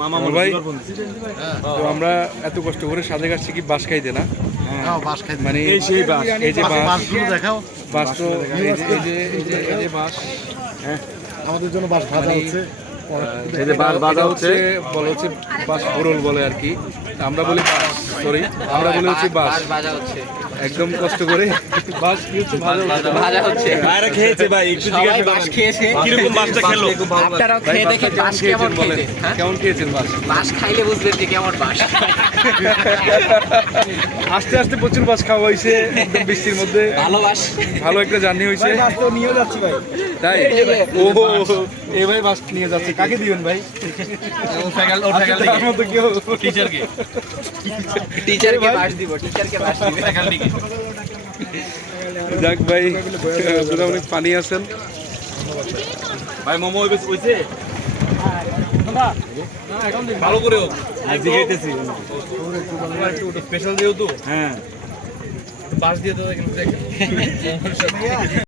মামা আমার ভাই? তো আমরা এত কষ্ট করে সাজে কাটছি কি বাস খাইতে না? বাস খাইতে। মানে এই সেই বাস। এই যে বাস দেখাও। বাস তো এই যে এই যে এই যে এই যে আমাদের জন্য বাস ভাজা হচ্ছে। এই যে বাস বাজা হচ্ছে। বলে হচ্ছে বাস বলে আর কি। আমরা বলি বাস সরি আমরা বলি হচ্ছে বাস ভাজা হচ্ছে। একদম কষ্ট করে বাস কি হচ্ছে ভালো ভাজা হচ্ছে। ভাইরা খেয়েছে ভাই একটু জিজ্ঞাসা বাস। খেয়েছে। কীরকম বাসটা খেলো? আপনারাও খেয়ে দেখে বাস কেমন বলেন? হ্যাঁ? কেমন খেয়েছেন বাস? বাস খাইলে বুঝবেন যে কেমন বাস। আস্তে আস্তে প্রচুর বাস খাওয়া হয়েছে একদম বৃষ্টির মধ্যে। ভালো বাস। ভালো একটা জার্নি হয়েছে। নিয়ে যাচ্ছি ভাই। তাই? ও এই ভাই বাস নিয়ে যাচ্ছে। কাকে দিবেন ভাই? তার মতো কেউ। টিচারকে বাস দিব টিচারকে বাস দিব। যাক ভাই আপনারা অনেক পানি আছেন। ভাই মোমো হয়েছে ভালো করে হোক। আজকে স্পেশাল যেহেতু হ্যাঁ। বাস দিয়ে তো